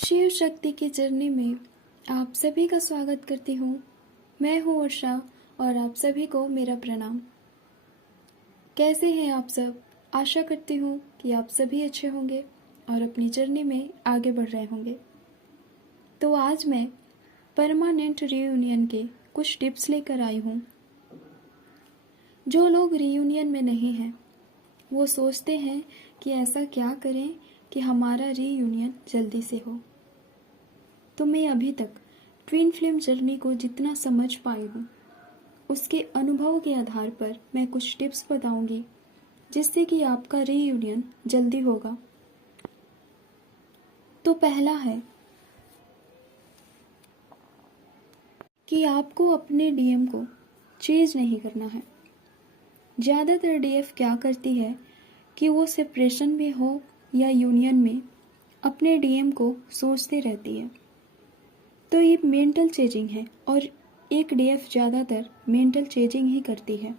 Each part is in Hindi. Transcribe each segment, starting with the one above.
शिव शक्ति की जर्नी में आप सभी का स्वागत करती हूँ। मैं हूँ वर्षा और आप सभी को मेरा प्रणाम। कैसे हैं आप सब? आशा करती हूँ कि आप सभी अच्छे होंगे और अपनी जर्नी में आगे बढ़ रहे होंगे। तो आज मैं परमानेंट रीयूनियन के कुछ टिप्स लेकर आई हूँ। जो लोग रीयूनियन में नहीं हैं वो सोचते हैं कि ऐसा क्या करें कि हमारा रीयूनियन जल्दी से हो। तो मैं अभी तक ट्विन फ्लेम जर्नी को जितना समझ पाई हूँ उसके अनुभव के आधार पर मैं कुछ टिप्स बताऊंगी जिससे कि आपका रीयूनियन जल्दी होगा। तो पहला है कि आपको अपने डीएम को चेंज नहीं करना है। ज़्यादातर डीएफ क्या करती है कि वो सेपरेशन में हो या यूनियन में अपने डीएम को सोचते रहती है। तो ये मेंटल चेजिंग है और एक डीएफ ज़्यादातर मेंटल चेजिंग ही करती है।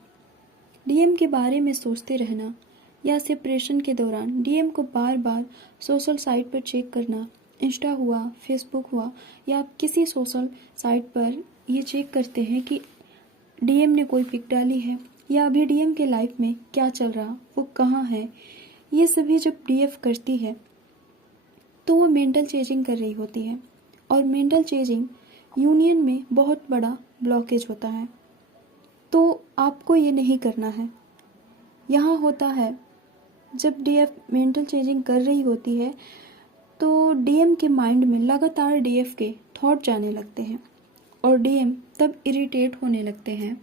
डीएम के बारे में सोचते रहना या सेपरेशन के दौरान डीएम को बार बार सोशल साइट पर चेक करना, इंस्टा हुआ, फेसबुक हुआ या आप किसी सोशल साइट पर ये चेक करते हैं कि डीएम ने कोई पिक डाली है या अभी डीएम के लाइफ में क्या चल रहा, वो कहाँ है। ये सभी जब डीएफ करती है तो वो मेंटल चेजिंग कर रही होती है और मेंटल चेजिंग यूनियन में बहुत बड़ा ब्लॉकेज होता है। तो आपको ये नहीं करना है। यहाँ होता है जब डीएफ मेंटल चेजिंग कर रही होती है तो डीएम के माइंड में लगातार डीएफ के थॉट जाने लगते हैं और डीएम तब इरिटेट होने लगते हैं।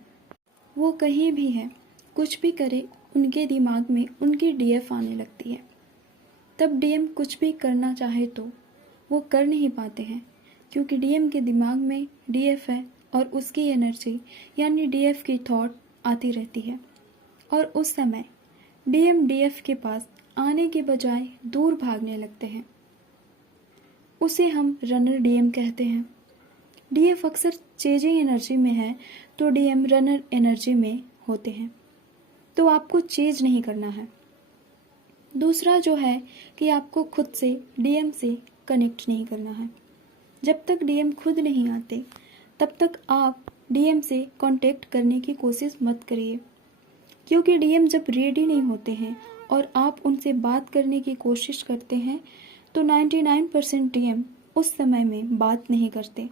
वो कहीं भी है, कुछ भी करे, उनके दिमाग में उनकी डीएफ आने लगती है। तब डीएम कुछ भी करना चाहे तो वो कर नहीं पाते हैं क्योंकि डीएम के दिमाग में डीएफ है और उसकी एनर्जी यानी डीएफ की थॉट आती रहती है और उस समय डीएम डीएफ के पास आने के बजाय दूर भागने लगते हैं। उसे हम रनर डीएम कहते हैं। डीएफ अक्सर चेजिंग एनर्जी में है तो डीएम रनर एनर्जी में होते हैं। तो आपको चेज नहीं करना है। दूसरा जो है कि आपको खुद से डीएम से कनेक्ट नहीं करना है। जब तक डीएम खुद नहीं आते तब तक आप डीएम से कांटेक्ट करने की कोशिश मत करिए क्योंकि डीएम जब रेडी नहीं होते हैं और आप उनसे बात करने की कोशिश करते हैं तो 99% डीएम उस समय में बात नहीं करते।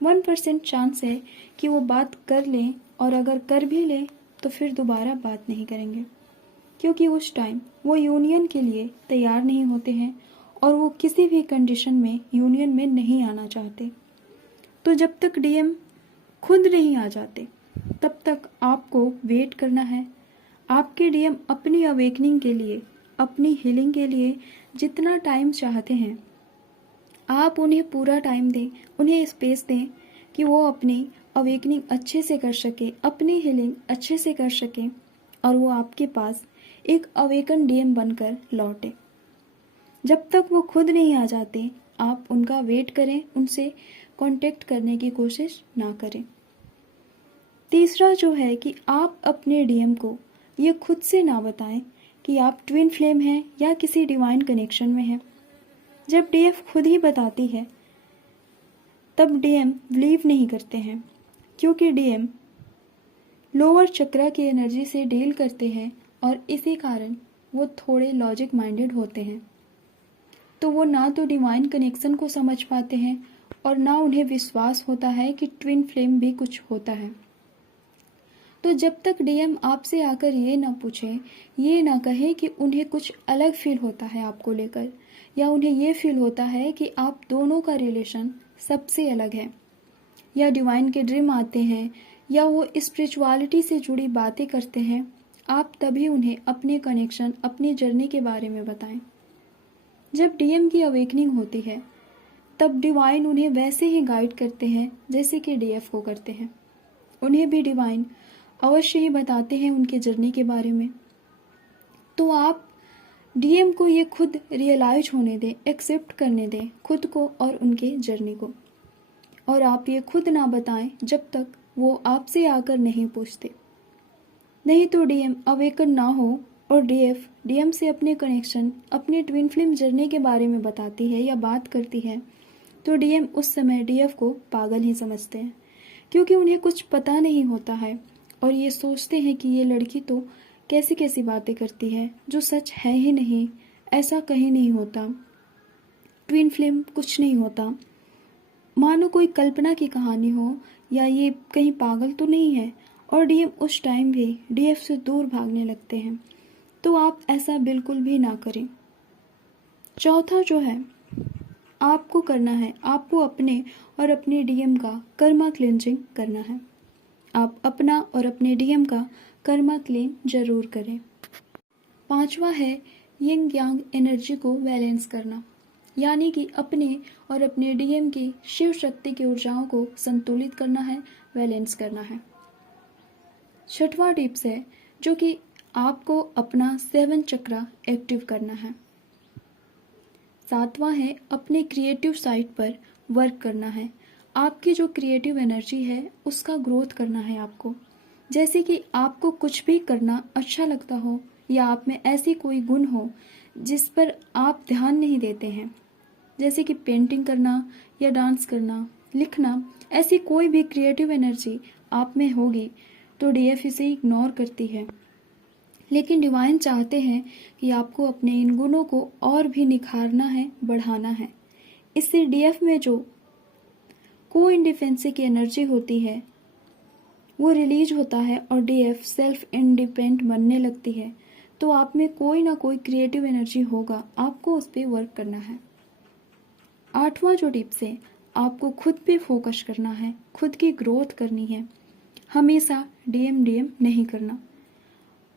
1% चांस है कि वो बात कर लें और अगर कर भी लें तो फिर दोबारा बात नहीं करेंगे क्योंकि उस टाइम वो यूनियन के लिए तैयार नहीं होते हैं और वो किसी भी कंडीशन में यूनियन में नहीं आना चाहते। तो जब तक डीएम खुद नहीं आ जाते तब तक आपको वेट करना है। आपके डीएम अपनी अवेकनिंग के लिए, अपनी हीलिंग के लिए जितना टाइम चाहते हैं आप उन्हें पूरा टाइम दें, उन्हें स्पेस दें कि वो अपनी अवेकनिंग अच्छे से कर सके, अपनी हीलिंग अच्छे से कर सके और वो आपके पास एक अवेकन डीएम बनकर लौटे। जब तक वो खुद नहीं आ जाते आप उनका वेट करें, उनसे कांटेक्ट करने की कोशिश ना करें। तीसरा जो है कि आप अपने डीएम को ये खुद से ना बताएं कि आप ट्विन फ्लेम हैं या किसी डिवाइन कनेक्शन में हैं। जब डीएफ खुद ही बताती है तब डीएम बिलीव नहीं करते हैं क्योंकि डीएम लोअर चक्रा की एनर्जी से डील करते हैं और इसी कारण वो थोड़े लॉजिक माइंडेड होते हैं। तो वो ना तो डिवाइन कनेक्शन को समझ पाते हैं और ना उन्हें विश्वास होता है कि ट्विन फ्लेम भी कुछ होता है। तो जब तक डीएम आपसे आकर ये ना पूछे, ये ना कहे कि उन्हें कुछ अलग फील होता है आपको लेकर या उन्हें ये फील होता है कि आप दोनों का रिलेशन सबसे अलग है या डिवाइन के ड्रीम आते हैं या वो स्पिरिचुअलिटी से जुड़ी बातें करते हैं, आप तभी उन्हें अपने कनेक्शन, अपनी जर्नी के बारे में बताएं। जब डीएम की अवेकनिंग होती है तब डिवाइन उन्हें वैसे ही गाइड करते हैं जैसे कि डीएफ को करते हैं। उन्हें भी डिवाइन अवश्य ही बताते हैं उनके जर्नी के बारे में। तो आप डीएम को ये खुद रियलाइज होने दें, एक्सेप्ट करने दें खुद को और उनके जर्नी को। और आप ये खुद ना बताएं जब तक वो आपसे आकर नहीं पूछते। नहीं तो डीएम अवेकन ना हो और डीएफ डीएम से अपने कनेक्शन, अपनी ट्विन फ्लेम जर्नी के बारे में बताती है या बात करती है, तो डीएम उस समय डीएफ को पागल ही समझते हैं, क्योंकि उन्हें कुछ पता नहीं होता है और ये सोचते हैं कि ये लड़की तो कैसी कैसी बातें करती है जो सच है ही नहीं, ऐसा कहीं नहीं होता, ट्विन फ्लेम कुछ नहीं होता, मानो कोई कल्पना की कहानी हो या ये कहीं पागल तो नहीं है। और डीएम उस टाइम भी डीएफ से दूर भागने लगते हैं। तो आप ऐसा बिल्कुल भी ना करें। चौथा जो है आपको करना है, आपको अपने और अपने डीएम का कर्मा क्लिनजिंग करना है। आप अपना और अपने डीएम का कर्मा क्लीन जरूर करें। पांचवा है यिंग यांग एनर्जी को बैलेंस करना, यानी कि अपने और अपने डीएम की शिव शक्ति की ऊर्जाओं को संतुलित करना है, बैलेंस करना है। छठवां टिप्स है जो कि आपको अपना 7 चक्रा एक्टिव करना है। सातवां है अपने क्रिएटिव साइड पर वर्क करना है। आपकी जो क्रिएटिव एनर्जी है उसका ग्रोथ करना है आपको। जैसे कि आपको कुछ भी करना अच्छा लगता हो या आप में ऐसी कोई गुण हो जिस पर आप ध्यान नहीं देते हैं, जैसे कि पेंटिंग करना या डांस करना, लिखना, ऐसी कोई भी क्रिएटिव एनर्जी आप में होगी तो डीएफ इसे इग्नोर करती है। लेकिन डिवाइन चाहते हैं कि आपको अपने इन गुणों को और भी निखारना है, बढ़ाना है। इससे डीएफ में जो को इंडिपेंडेंसी की एनर्जी होती है वो रिलीज होता है और डीएफ सेल्फ इंडिपेंडेंट बनने लगती है। तो आप में कोई ना कोई क्रिएटिव एनर्जी होगा, आपको उस पर वर्क करना है। आठवां जो टिप्स है, आपको खुद पे फोकस करना है, खुद की ग्रोथ करनी है। हमेशा डीएम नहीं करना।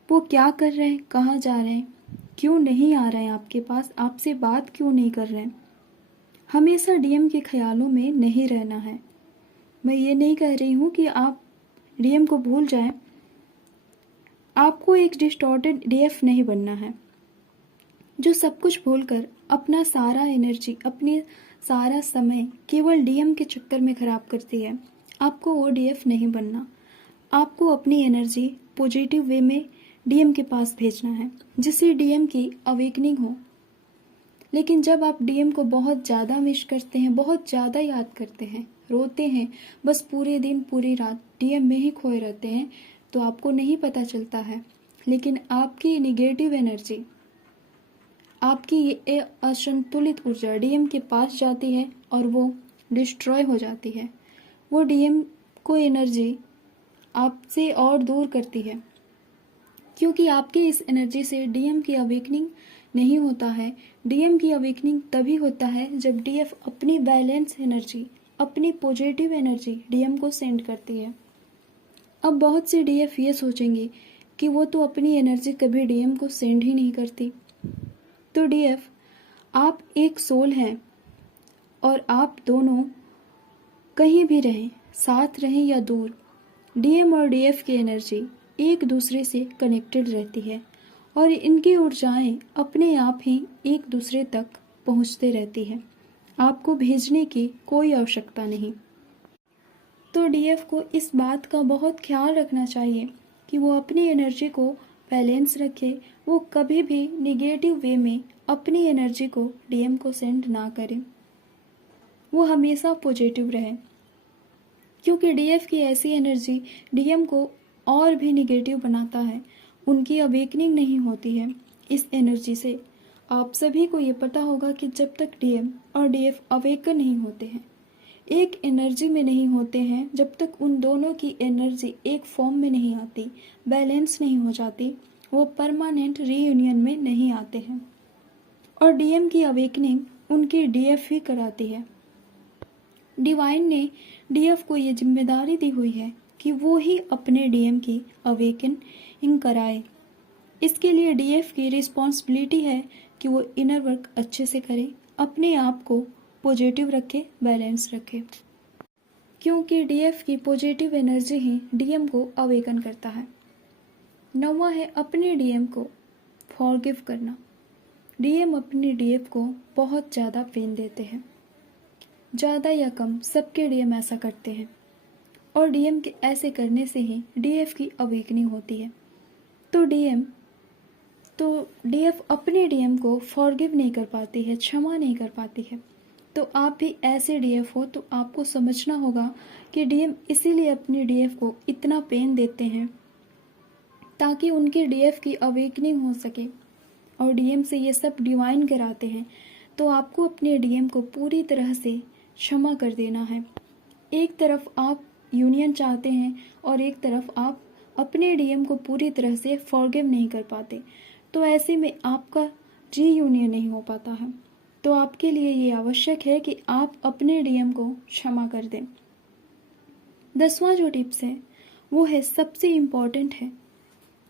वो क्या कर रहे हैं, कहाँ जा रहे हैं, क्यों नहीं आ रहे हैं आपके पास, आपसे बात क्यों नहीं कर रहे हैं, हमेशा डीएम के ख्यालों में नहीं रहना है। मैं ये नहीं कह रही हूँ कि आप डीएम को भूल जाएं, आपको एक डिस्टॉर्टेड डीएफ नहीं बनना है जो सब कुछ भूलकर अपना सारा एनर्जी, अपने सारा समय केवल डीएम के चक्कर में खराब करती है। आपको वो डीएफ नहीं बनना। आपको अपनी एनर्जी पॉजिटिव वे में डीएम के पास भेजना है, जिससे डीएम की अवेकनिंग हो। लेकिन जब आप डीएम को बहुत ज़्यादा मिस करते हैं, बहुत ज़्यादा याद करते हैं, रोते हैं, बस पूरे दिन पूरी रात डीएम में ही खोए रहते हैं, तो आपको नहीं पता चलता है। लेकिन आपकी निगेटिव एनर्जी, आपकी ये असंतुलित ऊर्जा डीएम के पास जाती है और वो डिस्ट्रॉय हो जाती है। वो डीएम को एनर्जी आपसे और दूर करती है, क्योंकि आपकी इस एनर्जी से डीएम की अवेकनिंग नहीं होता है। डीएम की अवेकनिंग तभी होता है जब डीएफ अपनी बैलेंस एनर्जी, अपनी पॉजिटिव एनर्जी डीएम को सेंड करती है। अब बहुत से डीएफ ये सोचेंगे कि वो तो अपनी एनर्जी कभी डीएम को सेंड ही नहीं करती। तो डीएफ, आप एक सोल हैं और आप दोनों कहीं भी रहें, साथ रहें या दूर, डीएम और डीएफ की एनर्जी एक दूसरे से कनेक्टेड रहती है और इनकी ऊर्जाएं अपने आप ही एक दूसरे तक पहुंचते रहती है। आपको भेजने की कोई आवश्यकता नहीं। तो डीएफ को इस बात का बहुत ख्याल रखना चाहिए कि वो अपनी एनर्जी को बैलेंस रखे। वो कभी भी निगेटिव वे में अपनी एनर्जी को डीएम को सेंड ना करें। वो हमेशा पॉजिटिव रहे, क्योंकि डीएफ की ऐसी एनर्जी डीएम को और भी निगेटिव बनाता है। उनकी अवेकनिंग नहीं होती है इस एनर्जी से। आप सभी को ये पता होगा कि जब तक डीएम और डीएफ अवेकन नहीं होते हैं, एक एनर्जी में नहीं होते हैं, जब तक उन दोनों की एनर्जी एक फॉर्म में नहीं आती, बैलेंस नहीं हो जाती, वो परमानेंट रीयूनियन में नहीं आते हैं। और डीएम की अवेकनिंग उनकी डीएफ ही कराती है। डिवाइन ने डीएफ को ये जिम्मेदारी दी हुई है कि वो ही अपने डीएम की अवेकनिंग कराए। इसके लिए डीएफ की रिस्पॉन्सिबिलिटी है कि वो इनर वर्क अच्छे से करे, अपने आप को पॉजिटिव रखे, बैलेंस रखे, क्योंकि डीएफ की पॉजिटिव एनर्जी ही डीएम को अवेकन करता है। 9वां है अपने डीएम को फॉरगिव करना। डीएम अपने डीएफ को बहुत ज़्यादा पेन देते हैं, ज़्यादा या कम सबके डीएम ऐसा करते हैं और डीएम के ऐसे करने से ही डीएफ की अवेकनिंग होती है। तो डीएम तो डीएफ अपने डीएम को फॉरगिव नहीं कर पाती है, क्षमा नहीं कर पाती है। तो आप भी ऐसे डीएफ हो तो आपको समझना होगा कि डीएम इसीलिए अपने डीएफ को इतना पेन देते हैं ताकि उनके डीएफ की अवेकनिंग हो सके, और डीएम से ये सब डिवाइन कराते हैं। तो आपको अपने डीएम को पूरी तरह से क्षमा कर देना है। एक तरफ आप यूनियन चाहते हैं और एक तरफ आप अपने डीएम को पूरी तरह से फॉरगिव नहीं कर पाते, तो ऐसे में आपका रीयूनियन नहीं हो पाता है। तो आपके लिए ये आवश्यक है कि आप अपने डीएम को क्षमा कर दें। 10वां जो टिप्स है वो है, सबसे इम्पॉर्टेंट है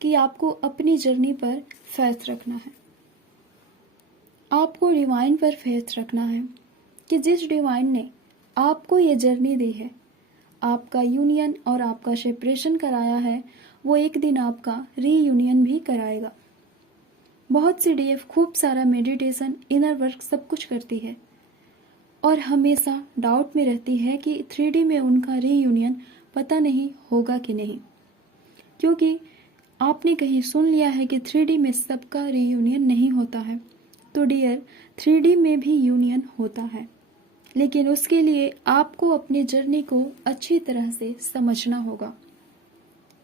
कि आपको अपनी जर्नी पर फेथ रखना है। आपको डिवाइन पर फेथ रखना है कि जिस डिवाइन ने आपको ये जर्नी दी है, आपका यूनियन और आपका सेपरेशन कराया है, वो एक दिन आपका रीयूनियन भी कराएगा। बहुत सी डीएफ खूब सारा मेडिटेशन, इनर वर्क सब कुछ करती है और हमेशा डाउट में रहती है कि 3D में उनका रीयूनियन पता नहीं होगा कि नहीं, क्योंकि आपने कहीं सुन लिया है कि 3D में सबका रीयूनियन नहीं होता है। तो डियर, 3D में भी यूनियन होता है, लेकिन उसके लिए आपको अपनी जर्नी को अच्छी तरह से समझना होगा,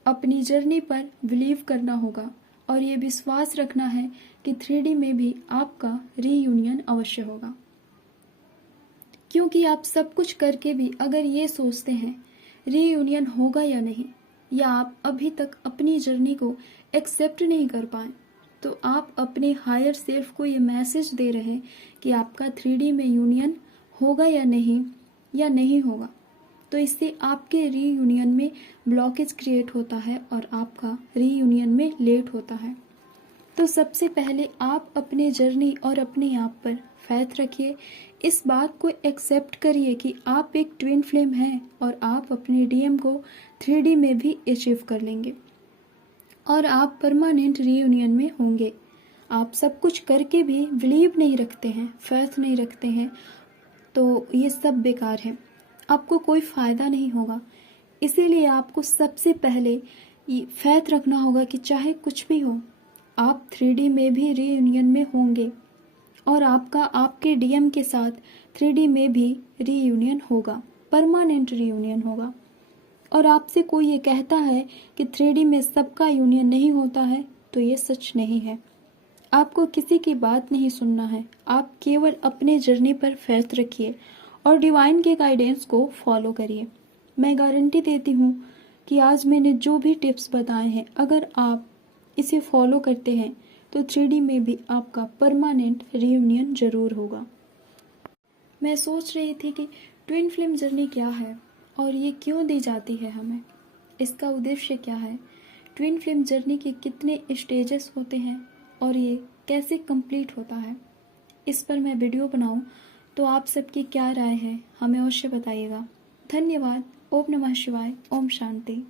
अपनी जर्नी पर बिलीव करना होगा और ये विश्वास रखना है कि 3D में भी आपका रीयूनियन अवश्य होगा। क्योंकि आप सब कुछ करके भी अगर ये सोचते हैं रीयूनियन होगा या नहीं, या आप अभी तक अपनी जर्नी को एक्सेप्ट नहीं कर पाए, तो आप अपने हायर सेल्फ को ये मैसेज दे रहे हैं कि आपका 3D में यूनियन होगा या नहीं होगा। तो इससे आपके रीयूनियन में ब्लॉकेज क्रिएट होता है और आपका रीयूनियन में लेट होता है। तो सबसे पहले आप अपने जर्नी और अपने आप पर फेथ रखिए। इस बात को एक्सेप्ट करिए कि आप एक ट्विन फ्लेम हैं और आप अपने डीएम को 3D में भी अचीव कर लेंगे और आप परमानेंट रीयूनियन में होंगे। आप सब कुछ करके भी बिलीव नहीं रखते हैं, फेथ नहीं रखते हैं, तो ये सब बेकार है, आपको कोई फ़ायदा नहीं होगा। इसीलिए आपको सबसे पहले ये फेथ रखना होगा कि चाहे कुछ भी हो, आप 3D में भी रीयूनियन में होंगे और आपका आपके डीएम के साथ 3D में भी रीयूनियन होगा, परमानेंट रीयूनियन होगा। और आपसे कोई ये कहता है कि 3D में सबका यूनियन नहीं होता है, तो ये सच नहीं है। आपको किसी की बात नहीं सुनना है, आप केवल अपने जर्नी पर फेथ रखिए और डिवाइन के गाइडेंस को फॉलो करिए। मैं गारंटी देती हूँ कि आज मैंने जो भी टिप्स बताए हैं, अगर आप इसे फॉलो करते हैं तो 3D में भी आपका परमानेंट रीयूनियन जरूर होगा। मैं सोच रही थी कि ट्विन फ्लेम जर्नी क्या है और ये क्यों दी जाती है हमें, इसका उद्देश्य क्या है, ट्विन फ्लेम जर्नी के कितने स्टेजेस होते हैं और ये कैसे कंप्लीट होता है। इस पर मैं वीडियो बनाऊं तो आप सबकी क्या राय है हमें अवश्य बताइएगा। धन्यवाद। ओम नमः शिवाय। ओम शांति।